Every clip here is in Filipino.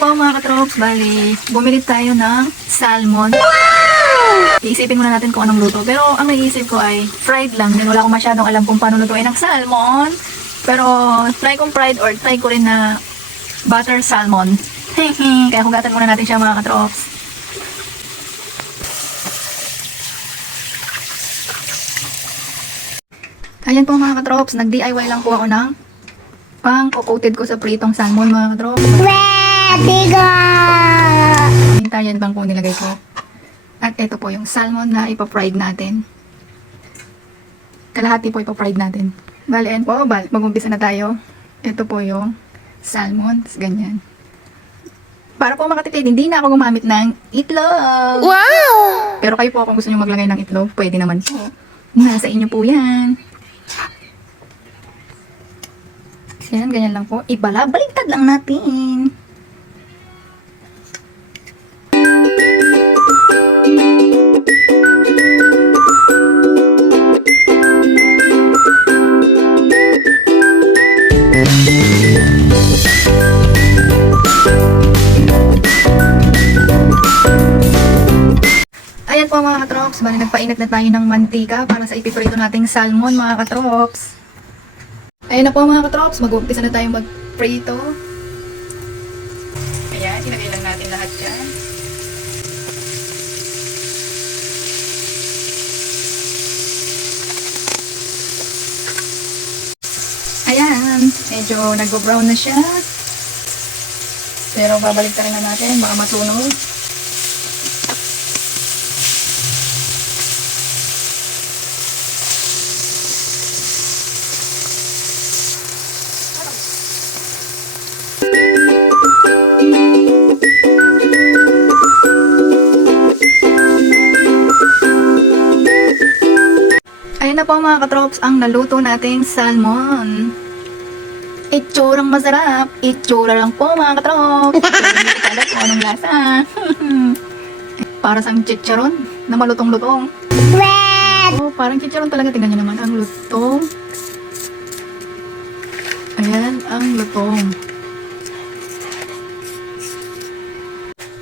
po mga katrops, bali, bumili tayo ng salmon. Iisipin muna natin kung anong luto. Pero ang naiisip ko ay fried lang. Then wala ko masyadong alam kung paano lutuin ang salmon. Pero try kong fried or try ko rin na butter salmon. Kaya hugatan muna natin siya mga katrops. Ayan po mga katrops, nag-DIY lang po ako ng pang-coated ko sa pritong salmon mga katrops. Ready go! Hintayan bang po nilagay ko. At ito po yung salmon na ipa-fried natin. Kalahati po ipa-fried natin. Bali, ayan po, mag-umpisa na tayo. Ito po yung salmon, ganyan. Para po makatipid, hindi na ako gumamit ng itlog. Wow! Pero kayo po kung gusto nyo maglagay ng itlog, pwede naman po. Nasa inyo po yan. Yan, ganyan lang po. Ibalabalintad lang natin. Ayan po mga katrops, bali nagpainit na tayo ng mantika para sa ipiprito nating salmon mga katrops. Ayan na po mga katrops, mag-uumpisa na tayo mag-prito. Ayan, ilagay lang natin lahat dyan. Ayan, medyo nag-brown na siya. Pero babalik na rin na natin, baka masunog. Ayan na po mga katrops ang naluto nating salmon. Itsurang masarap. Itsura lang po mga katrops. Hindi ko alam kung anong lasa. Para sa chicharon na malutong-lutong. Oh, parang chicharon talaga. Tingnan nyo naman ang lutong. Ayan ang lutong.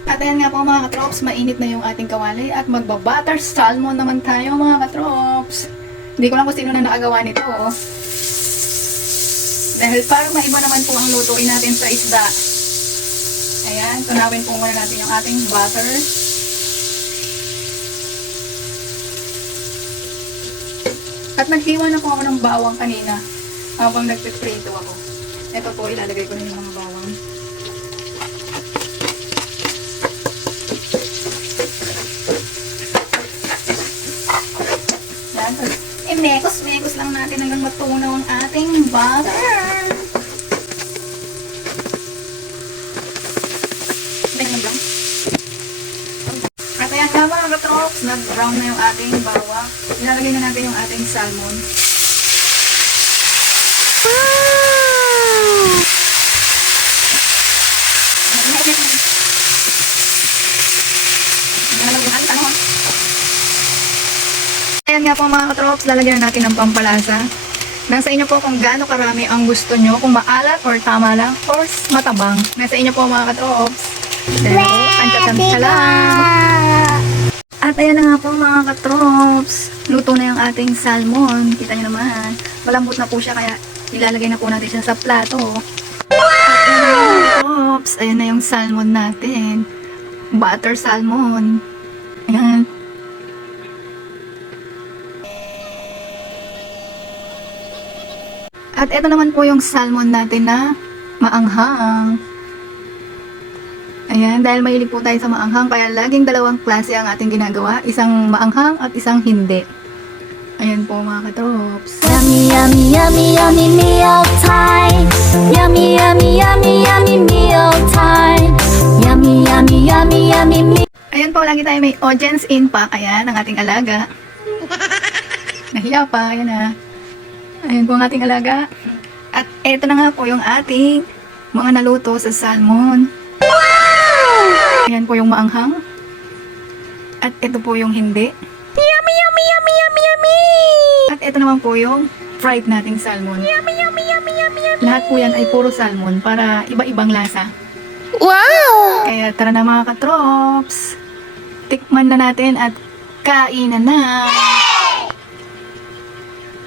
At ayan nga po mga katrops, mainit na yung ating kawali at magbabutter salmon naman tayo mga katrops. Hindi ko lang kung sino na nakagawa nito. Oh. Dahil parang maiba naman po ang lutuin natin sa isda. Ayan, tunawin po muna natin yung ating butter. At naghiwa na po ako ng bawang kanina habang nagpiprito ako. Ito po, ilalagay ko na yung mga bawang. Mekos-mekos lang natin hanggang matunaw ang ating butter. Ganyan lang. At ayan nga mga katrops, nag-brown na yung ating bawang. Ilalagay na natin yung ating salmon. Ayan nga po mga katrops, lalagyan natin ng pampalasa. Nasa inyo po kung gaano karami ang gusto nyo, kung maalat or tama lang, or matabang. Nasa inyo po mga katrops. Pero, antiyan lang. At ayan na nga po mga katrops, luto na yung ating salmon. Kita nyo naman, malambot na po siya kaya ilalagay na po natin siya sa plato. At ayan na mga katrops, ayan na yung salmon natin. Butter salmon. Ayan. At ito naman po yung salmon natin na maanghang. Ayan, dahil mahilig po tayo sa maanghang, kaya laging dalawang klase ang ating ginagawa. Isang maanghang at isang hindi. Ayan po mga katrops. Yummy, yummy, yummy, yummy meal time. Yummy, yummy, yummy, yummy meal time. Yummy, yummy, yummy, yummy meal. Ayan po, lagi tayo may audience in pack. Ayan, ang ating alaga. Nahiya pa, ayan na. Ayan po ang ating alaga. At eto na nga po yung ating mga naluto sa salmon. Wow! Ayan po yung maanghang. At ito po yung hindi. Yummy, yummy, yummy, yummy, yummy. At ito naman po yung fried nating salmon. Yummy, yummy, yummy, yummy, yummy. Lahat po yan ay puro salmon para iba-ibang lasa. Wow! Kaya tara na mga katrops. Tikman na natin at kainan na.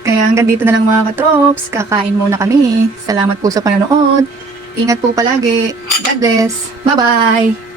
Kaya hanggang dito na lang mga katrops. Kakain muna kami. Salamat po sa panonood. Ingat po palagi. God bless. Bye-bye.